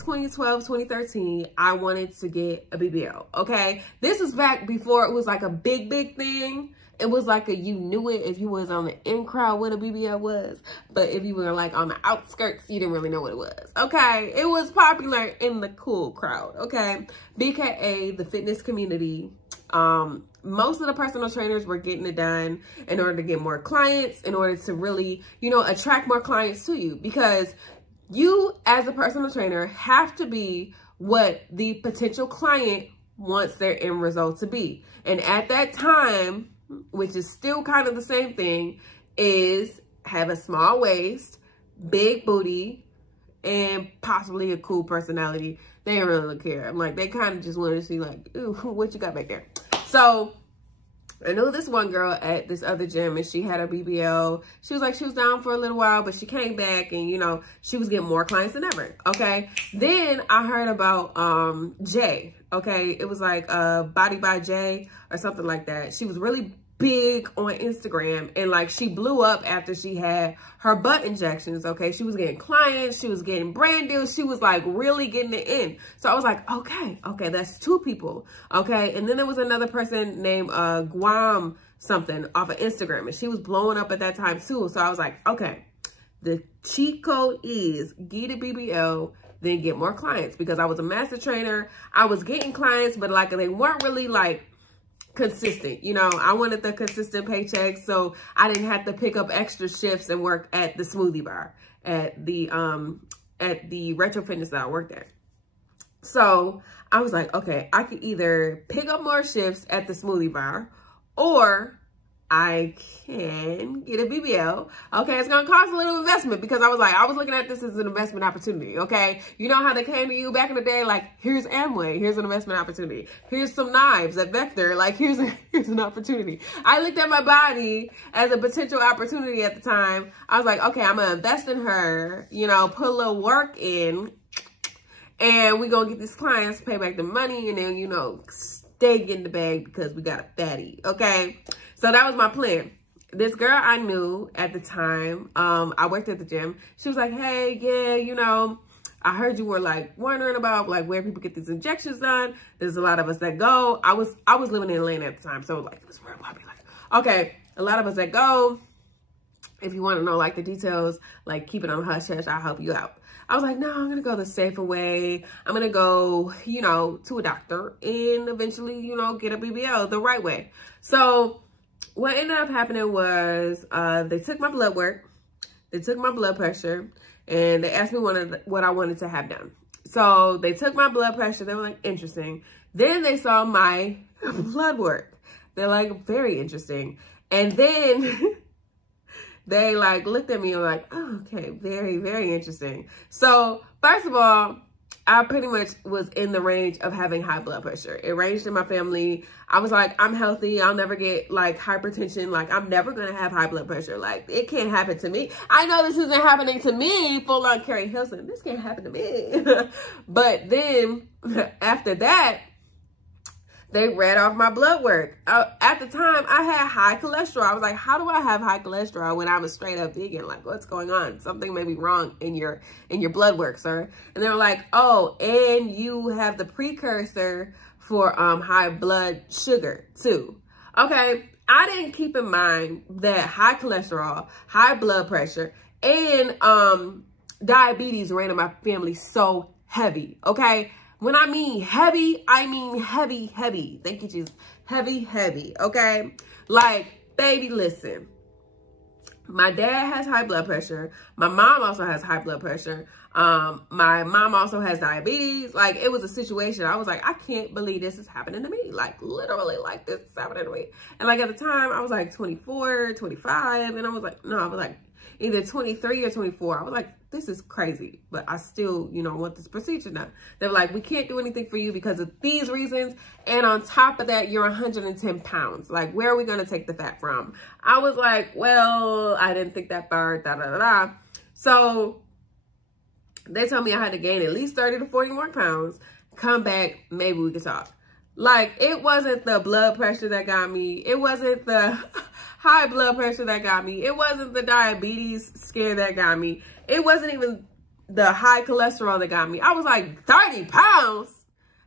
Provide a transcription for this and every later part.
2012, 2013, I wanted to get a BBL, okay? This was back before it was like a big thing. It was like you knew it if you was on the in crowd what a BBL was. But if you were like on the outskirts, you didn't really know what it was, okay? It was popular in the cool crowd, okay? BKA, the fitness community, most of the personal trainers were getting it done in order to get more clients, in order to really, you know, attract more clients to you. Because you as a personal trainer have to be what the potential client wants their end result to be. And at that time, which is still kind of the same thing, is have a small waist, big booty, and possibly a cool personality. They didn't really care. I'm like, they kind of just wanted to see like, ooh, what you got back there? So I knew this one girl at this other gym and she had a BBL. She was like, she was down for a little while, but she came back and, you know, she was getting more clients than ever. Okay. Then I heard about Jay. Okay. It was like Body by Jay or something like that. She was really big on Instagram and like she blew up after she had her butt injections. Okay, she was getting clients, she was getting brand deals, she was like really getting it in. So I was like, okay, that's two people. Okay, and then there was another person named Guam something off of Instagram and she was blowing up at that time too. So I was like, okay, the cheat code is get a BBL, then get more clients. Because I was a master trainer, I was getting clients, but like they weren't really like consistent. You know, I wanted the consistent paychecks, so I didn't have to pick up extra shifts and work at the smoothie bar at the retro fitness that I worked at. So I was like, okay, I could either pick up more shifts at the smoothie bar or I can get a BBL. Okay, it's gonna cost a little investment because I was looking at this as an investment opportunity. Okay, you know how they came to you back in the day, like, here's Amway, here's an investment opportunity. Here's some knives at Vector, like here's an opportunity. I looked at my body as a potential opportunity at the time. I was like, okay, I'm gonna invest in her, you know, put a little work in, and we gonna get these clients, pay back the money, and then, you know, stay getting the bag because we got a fatty. Okay. So that was my plan. This girl I knew at the time, I worked at the gym. She was like, hey, yeah, you know, I heard you were like wondering about like where people get these injections done. There's a lot of us that go. I was living in Atlanta at the time. So like, it was real popular. Okay, a lot of us that go. If you want to know like the details, like keep it on hush hush, I'll help you out. I was like, no, I'm going to go the safer way. I'm going to go, you know, to a doctor and eventually, you know, get a BBL the right way. So what ended up happening was they took my blood work, they took my blood pressure, and they asked me what I wanted to have done. So they took my blood pressure. They were like, interesting. Then they saw my blood work. They're like, very interesting. And then they like looked at me and were like, oh, okay, very, very interesting. So first of all, I pretty much was in the range of having high blood pressure. It ranged in my family. I was like, I'm healthy. I'll never get like hypertension. Like I'm never going to have high blood pressure. Like it can't happen to me. I know this isn't happening to me, full on Carrie Hilson. This can't happen to me. But then after that, they read off my blood work. At the time, I had high cholesterol. I was like, how do I have high cholesterol when I'm a straight up vegan? Like, what's going on? Something may be wrong in your blood work, sir. And they were like, oh, and you have the precursor for high blood sugar too. Okay, I didn't keep in mind that high cholesterol, high blood pressure, and diabetes ran in my family so heavy, okay? When I mean heavy, I mean heavy, heavy. Thank you, Jesus. Heavy, heavy, okay? Like, baby, listen. My dad has high blood pressure. My mom also has high blood pressure. My mom also has diabetes. Like, it was a situation. I was like, I can't believe this is happening to me. Like, literally, like, this is happening to me. And, like, at the time, I was, like, 24, 25. And I was like, no, I was, like, either 23 or 24. I was like, this is crazy, but I still, you know, want this procedure done. They're like, we can't do anything for you because of these reasons. And on top of that, you're 110 pounds. Like, where are we going to take the fat from? I was like, well, I didn't think that far, da, da, da, da. So they told me I had to gain at least 30 to 40 more pounds. Come back, maybe we could talk. Like, it wasn't the blood pressure that got me. It wasn't the high blood pressure that got me. It wasn't the diabetes scare that got me. It wasn't even the high cholesterol that got me. I was like, 30 pounds?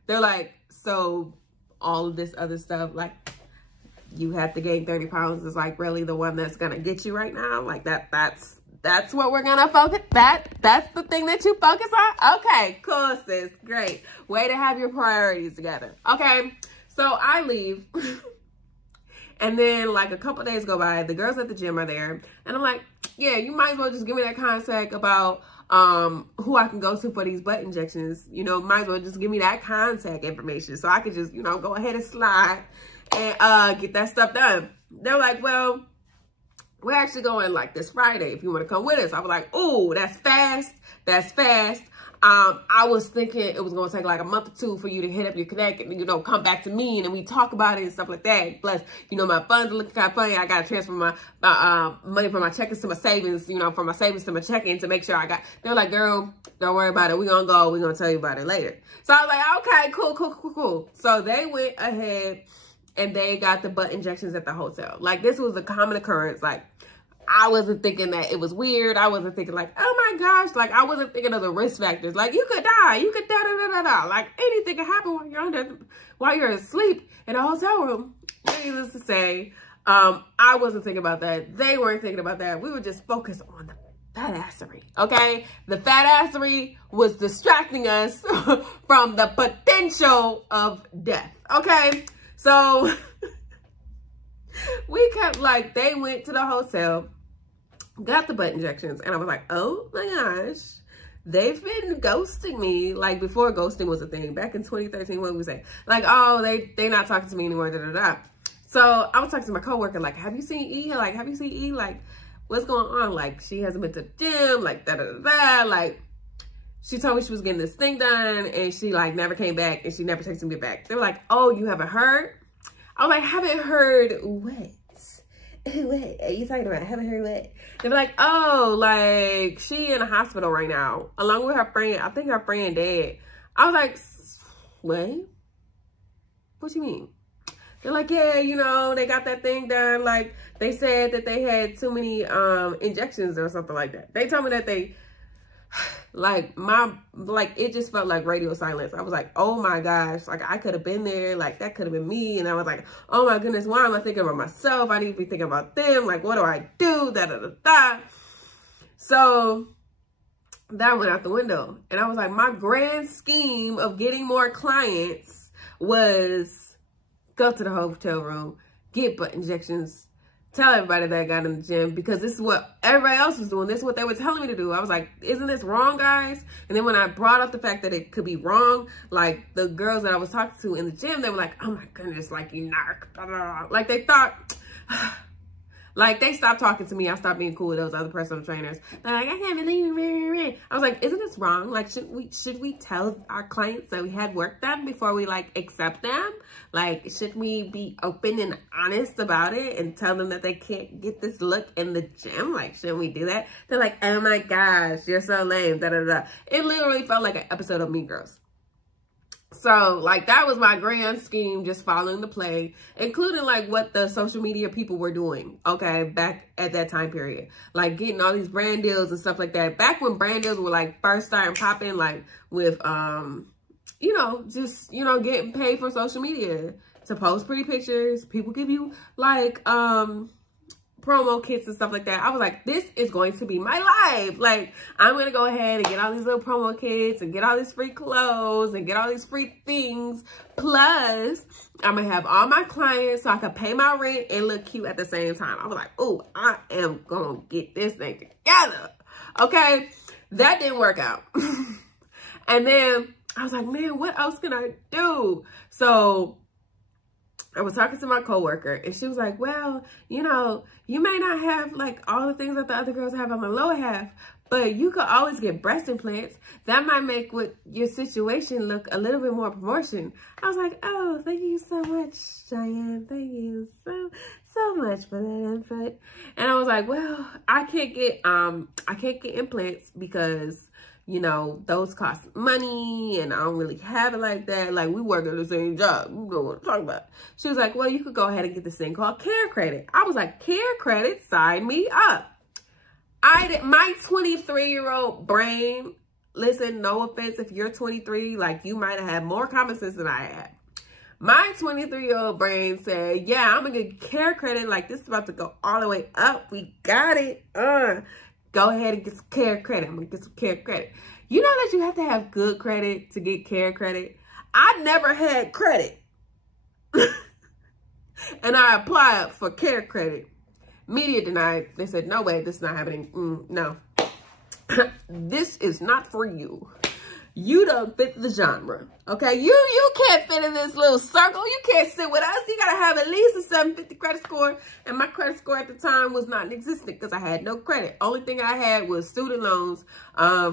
They're like, so all of this other stuff, like, you have to gain 30 pounds is like really the one that's gonna get you right now? Like that's what we're gonna focus, that's the thing that you focus on? Okay, cool, sis, great. Way to have your priorities together. Okay, so I leave. And then like a couple days go by, the girls at the gym are there. And I'm like, yeah, you might as well just give me that contact about who I can go to for these butt injections. You know, might as well just give me that contact information so I could just, you know, go ahead and slide and get that stuff done. They're like, well, we're actually going like this Friday if you want to come with us. I was like, oh, that's fast. That's fast. I was thinking it was going to take like a month or two for you to hit up your connect and, you know, come back to me and then we talk about it and stuff like that. Plus, you know, my funds are looking kind of funny. I got to transfer my money from my checkings to my savings, you know, from my savings to my checking to make sure I got. They're like, girl, don't worry about it. We're going to go. We're going to tell you about it later. So I was like, okay, cool. So they went ahead and they got the butt injections at the hotel. Like, this was a common occurrence. Like, I wasn't thinking that it was weird. I wasn't thinking like, oh my gosh. Like, I wasn't thinking of the risk factors. Like, you could die. You could da-da-da-da-da. Like, anything could happen while you're asleep in a hotel room. Needless to say, I wasn't thinking about that. They weren't thinking about that. We were just focused on the fatassery, okay? The fatassery was distracting us from the potential of death, okay? So we kept like, they went to the hotel, got the butt injections, and I was like, oh my gosh, they've been ghosting me. Like, before ghosting was a thing, back in 2013, what did we say? Like, oh, they not talking to me anymore, da-da-da. So I was talking to my coworker, like, have you seen E? Like, have you seen E? Like, what's going on? Like, she hasn't been to the gym, like, da-da-da-da. Like, she told me she was getting this thing done, and she, like, never came back, and she never texted me back. They were like, oh, you haven't heard? I was like, haven't heard what? What are you talking about? I haven't heard what? They were like, oh, like, she in the hospital right now, along with her friend. I think her friend dead. I was like, what? What you mean? They're like, yeah, you know, they got that thing done. Like, they said that they had too many injections or something like that. They told me that they, like, it just felt like radio silence. I was like, oh my gosh, like, I could have been there. Like, that could have been me. And I was like, oh my goodness, why am I thinking about myself? I need to be thinking about them. Like, what do I do? Da-da-da-da. So that went out the window. And I was like, my grand scheme of getting more clients was go to the hotel room, get butt injections, tell everybody that I got in the gym, because this is what everybody else was doing. This is what they were telling me to do. I was like, isn't this wrong, guys? And then when I brought up the fact that it could be wrong, like, the girls that I was talking to in the gym, they were like, oh my goodness, like, you narc. Like, they thought, like, they stopped talking to me. I stopped being cool with those other personal trainers. They're like, I can't believe you. I was like, isn't this wrong? Like, should we tell our clients that we had work done before we, like, accept them? Like, should we be open and honest about it and tell them that they can't get this look in the gym? Like, shouldn't we do that? They're like, oh my gosh, you're so lame, da-da-da. It literally felt like an episode of Mean Girls. So, like, that was my grand scheme, just following the play, including, like, what the social media people were doing, okay, back at that time period. Like, getting all these brand deals and stuff like that. Back when brand deals were, like, first starting popping, like, with, you know, just, you know, getting paid for social media to post pretty pictures. People give you, like, promo kits and stuff like that. I was like, this is going to be my life. Like, I'm going to go ahead and get all these little promo kits and get all these free clothes and get all these free things. Plus, I'm going to have all my clients so I can pay my rent and look cute at the same time. I was like, oh, I am going to get this thing together. Okay. That didn't work out. And then I was like, man, what else can I do? So I was talking to my coworker and she was like, well, you know, you may not have like all the things that the other girls have on the lower half, but you could always get breast implants. That might make what your situation look a little bit more promotion. I was like, oh, thank you so much, Cheyenne. Thank you so much for that input. And I was like, well, I can't get implants because, you know, those cost money and I don't really have it like that. Like, we work at the same job. You know what I'm talking about. She was like, well, you could go ahead and get this thing called Care Credit. I was like, Care Credit, sign me up. My 23-year-old brain listen, no offense if you're 23, like you might have had more common sense than I had. My 23-year-old brain said, yeah, I'm going to get care credit. Like, this is about to go all the way up. We got it. Go ahead and get some care credit. I'm going to get some care credit. You know that you have to have good credit to get care credit? I never had credit. And I applied for care credit. Media denied. They said, no way, this is not happening. No. This is not for you. You don't fit the genre, okay? You can't fit in this little circle. You can't sit with us. You gotta have at least a 750 credit score. And my credit score at the time was not existent because I had no credit. Only thing I had was student loans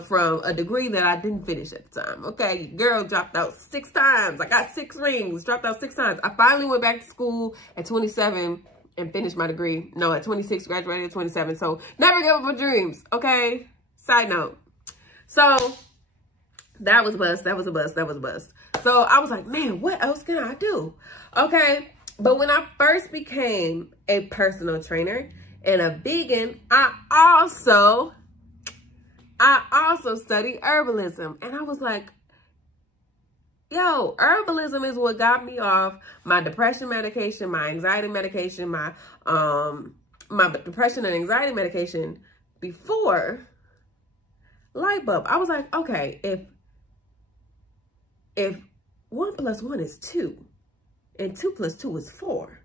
from a degree that I didn't finish at the time, okay? Girl dropped out 6 times. I got 6 rings, dropped out 6 times. I finally went back to school at 27 and finished my degree. No, at 26, graduated at 27. So never give up my dreams, okay? Side note. So that was a bust. That was a bust. That was a bust. So I was like, man, what else can I do? Okay. But when I first became a personal trainer and a vegan, I also studied herbalism. And I was like, yo, herbalism is what got me off my depression medication, my anxiety medication, my depression and anxiety medication before light bulb. I was like, okay, if 1 + 1 is 2 and 2 + 2 is 4,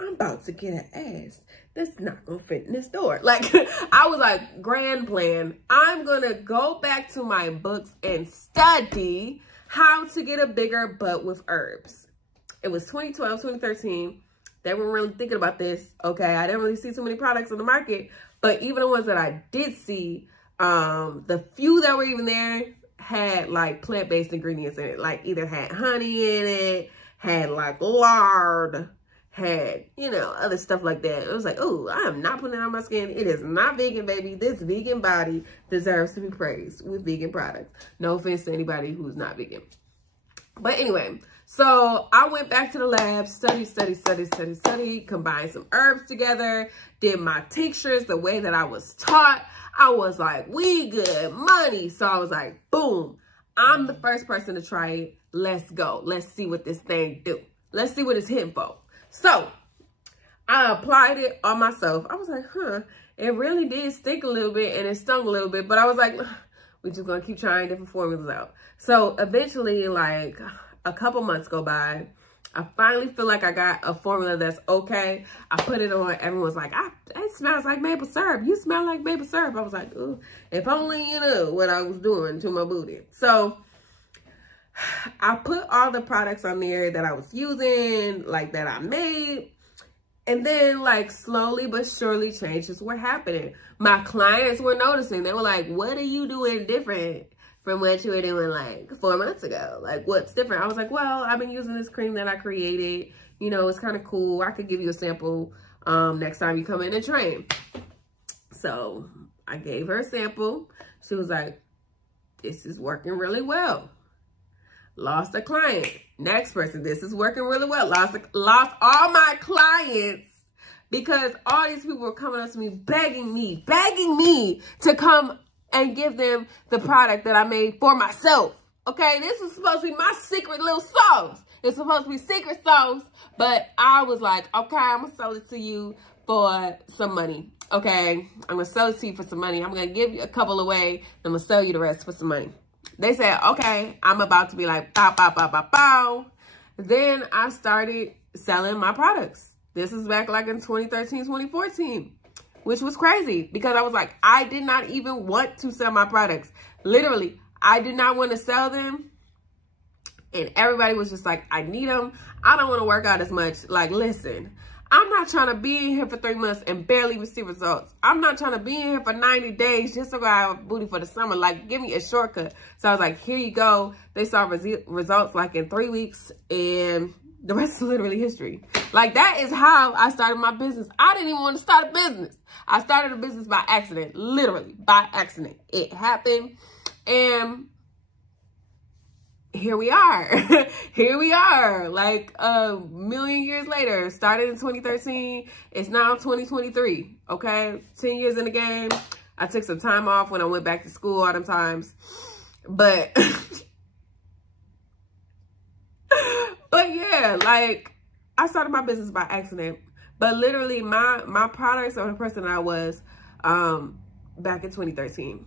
I'm about to get an ass that's not gonna fit in this door. Like, I was like, grand plan. I'm gonna go back to my books and study how to get a bigger butt with herbs. It was 2012, 2013. They weren't really thinking about this. Okay, I didn't really see too many products on the market, but even the ones that I did see, the few that were even there had like plant-based ingredients in it, like either had honey in it, had like lard, had, you know, other stuff like that. It was like, oh, I am not putting it on my skin. It is not vegan, baby. This vegan body deserves to be praised with vegan products. No offense to anybody who's not vegan. But anyway, so I went back to the lab, study, combined some herbs together, did my tinctures the way that I was taught. I was like, we good money. So I was like, boom, I'm the first person to try it. Let's go. Let's see what this thing do. Let's see what it's hitting for. So I applied it on myself. I was like, it really did stick a little bit and it stung a little bit. But I was like, we're just going to keep trying different formulas out. So eventually, like a couple months go by. I finally feel like I got a formula that's okay. I put it on. Everyone's like, it smells like maple syrup. You smell like maple syrup. I was like, ooh, if only you knew what I was doing to my booty. So I put all the products on there that I was using, like that I made. And then like slowly but surely changes were happening. My clients were noticing. They were like, what are you doing different from what you were doing like 4 months ago? Like, what's different? I was like, well, I've been using this cream that I created. You know, it's kind of cool. I could give you a sample next time you come in and train. So I gave her a sample. She was like, this is working really well. Lost a client. Next person, this is working really well. Lost all my clients because all these people were coming up to me, begging me to come and give them the product that I made for myself. Okay, this is supposed to be my secret little sauce. It's supposed to be secret sauce, but I was like, okay, I'm gonna sell it to you for some money. Okay, I'm gonna sell it to you for some money. I'm gonna give you a couple away. I'm gonna sell you the rest for some money. They said, okay, I'm about to be like, bow, bow, bow, bow, bow. Then I started selling my products. This is back like in 2013, 2014. Which was crazy because I was like, I did not even want to sell my products. Literally, I did not want to sell them. And everybody was just like, I need them. I don't want to work out as much. Like, listen, I'm not trying to be in here for 3 months and barely receive results. I'm not trying to be in here for 90 days just to go have a booty for the summer. Like, give me a shortcut. So I was like, here you go. They saw results like in 3 weeks and the rest is literally history. Like, that is how I started my business. I didn't even want to start a business. I started a business by accident, literally by accident. It happened and here we are. Here we are, like a million years later. Started in 2013. It's now 2023, okay? 10 years in the game. I took some time off when I went back to school all them times. But, but yeah, like, I started my business by accident. But literally, my products are the person that I was back in 2013.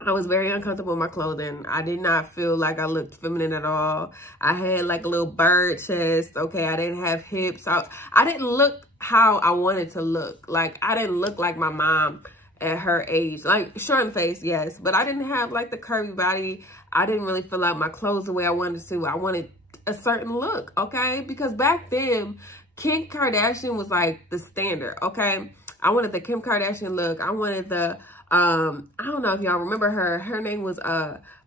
I was very uncomfortable in my clothing. I did not feel like I looked feminine at all. I had like a little bird chest. Okay, I didn't have hips. I didn't look how I wanted to look. Like, I didn't look like my mom at her age. Like, short in face, yes. But I didn't have like the curvy body. I didn't really fill out my clothes the way I wanted to. I wanted a certain look, okay? Because back then, Kim Kardashian was like the standard, okay? I wanted the Kim Kardashian look. I wanted the... I don't know if y'all remember her. Her name was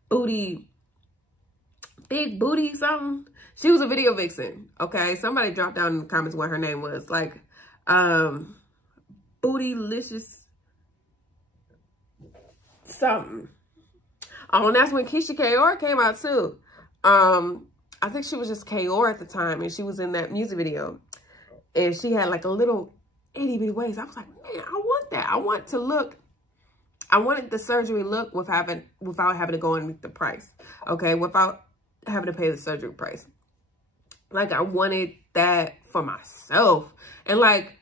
Big Booty something. She was a video vixen. Okay, somebody dropped down in the comments what her name was. Like Bootylicious something. Oh, and that's when Keisha Kaur came out too. I think she was just Kaur at the time, and she was in that music video, and she had like a little itty bitty waist. I was like, man, I want that. I want to look. I wanted the surgery look without having to go and make the price, okay? Without having to pay the surgery price. Like, I wanted that for myself. And, like,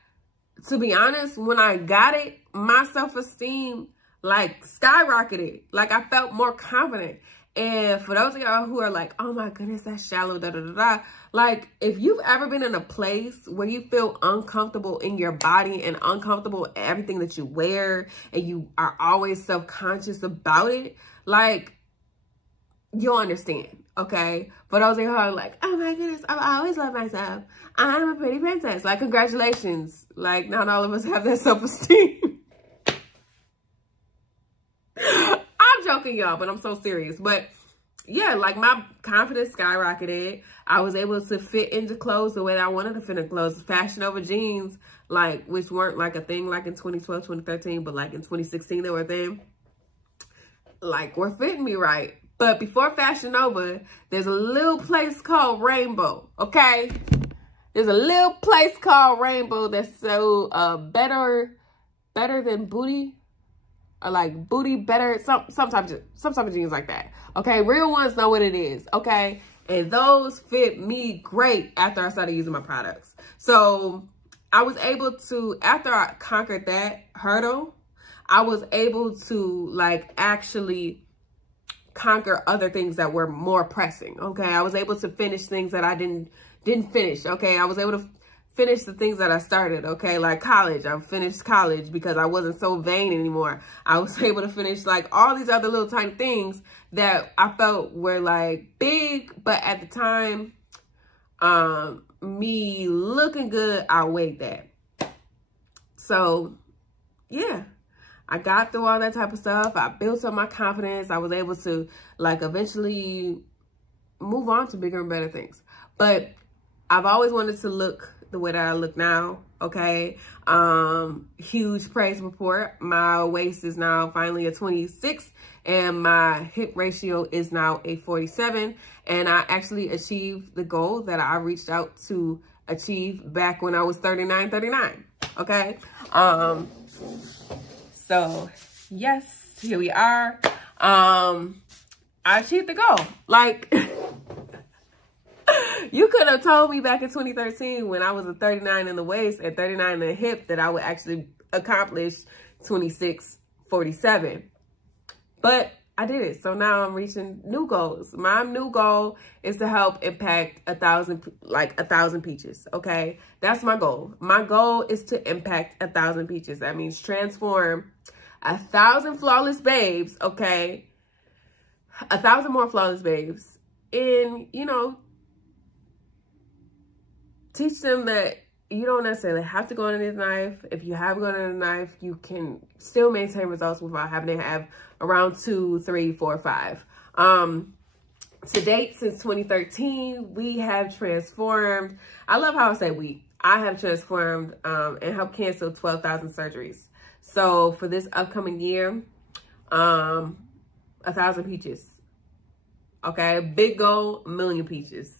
to be honest, when I got it, my self-esteem, like, skyrocketed. Like, I felt more confident. And for those of y'all who are like, oh, my goodness, that's shallow, da-da-da-da. Like, if you've ever been in a place where you feel uncomfortable in your body and uncomfortable in everything that you wear and you are always self-conscious about it, like, you'll understand, okay? For those of you who are like, oh, my goodness, I always love myself. I'm a pretty princess. Like, congratulations. Like, not all of us have that self-esteem. I'm joking, y'all, but I'm so serious. But yeah, like, my confidence skyrocketed. I was able to fit into clothes the way that I wanted to fit in clothes. Fashion over jeans, like, which weren't like a thing like in 2012, 2013, but like in 2016 they were a thing. Like, were fitting me right. But before Fashion Nova, there's a little place called Rainbow, okay? There's a little place called Rainbow that's so better than Booty. Or like Booty better, some type of jeans like that. Okay, real ones know what it is. Okay, and those fit me great after I started using my products. So I was able to, after I conquered that hurdle, I was able to like actually conquer other things that were more pressing. Okay, I was able to finish things that I didn't finish. Okay, I was able to finish the things that I started, okay? Like college, I finished college because I wasn't so vain anymore. I was able to finish like all these other little tiny things that I felt were like big, but at the time, me looking good outweighed that. So yeah, I got through all that type of stuff. I built up my confidence. I was able to like eventually move on to bigger and better things. But I've always wanted to look the way that I look now, okay? Huge praise report. My waist is now finally a 26 and my hip ratio is now a 47. And I actually achieved the goal that I reached out to achieve back when I was 39, okay? So yes, here we are. I achieved the goal. Like, you could have told me back in 2013 when I was a 39 in the waist and 39 in the hip that I would actually accomplish 26, 47. But I did it. So now I'm reaching new goals. My new goal is to help impact 1,000 peaches, okay? That's my goal. My goal is to impact 1,000 peaches. That means transform 1,000 flawless babes, okay? 1,000 more flawless babes in, you know, teach them that you don't necessarily have to go under the knife. If you have gone under the knife, you can still maintain results without having to have around 2, 3, 4, 5. To date, since 2013, we have transformed. I love how I say we. I have transformed and helped cancel 12,000 surgeries. So for this upcoming year, 1,000 peaches. Okay, big goal, 1,000,000 peaches.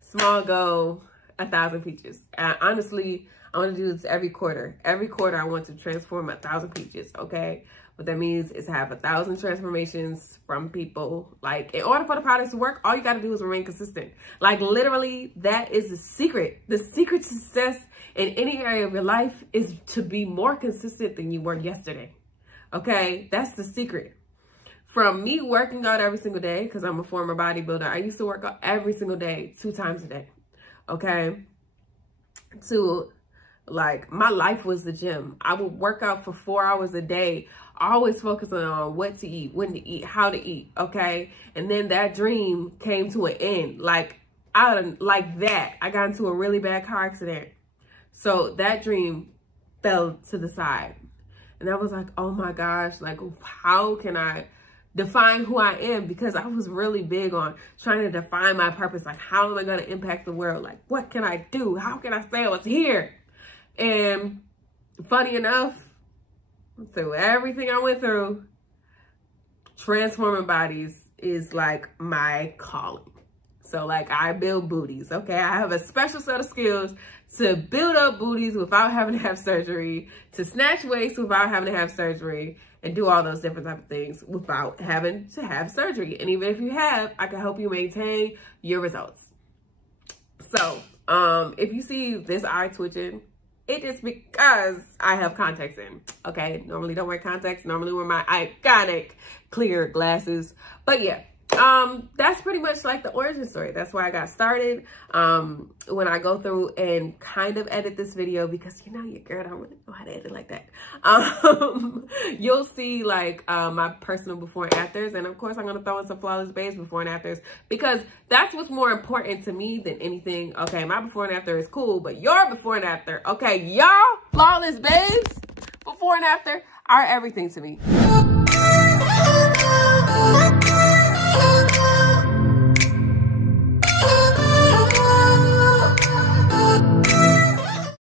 Small goal, 1,000 peaches. Honestly, I want to do this every quarter. Every quarter, I want to transform 1,000 peaches, okay? What that means is have 1,000 transformations from people. Like, in order for the products to work, all you got to do is remain consistent. Like, literally, that is the secret. The secret to success in any area of your life is to be more consistent than you were yesterday. Okay? That's the secret. From me working out every single day, because I'm a former bodybuilder, I used to work out every single day, 2 times a day. Okay? To, like, my life was the gym. I would work out for 4 hours a day, always focusing on what to eat, when to eat, how to eat, okay? And then that dream came to an end. Like that, I got into a really bad car accident. So that dream fell to the side. And I was like, oh my gosh, like, how can I define who I am? Because I was really big on trying to define my purpose. Like, how am I going to impact the world? Like, what can I do? How can I say I was here? And funny enough, through everything I went through, transforming bodies is like my calling. So, like, I build booties, okay? I have a special set of skills to build up booties without having to have surgery, to snatch waist without having to have surgery, and do all those different type of things without having to have surgery. And even if you have, I can help you maintain your results. So, if you see this eye twitching, it is because I have contacts in, okay? Normally don't wear contacts, normally wear my iconic clear glasses. But yeah, that's pretty much like the origin story. That's why I got started. When I go through and kind of edit this video, because you know your girl don't really know how to edit like that, you'll see like my personal before and afters, and of course I'm gonna throw in some flawless babes before and afters, because that's what's more important to me than anything. Okay, my before and after is cool, but your before and after, okay, y'all flawless babes before and after are everything to me.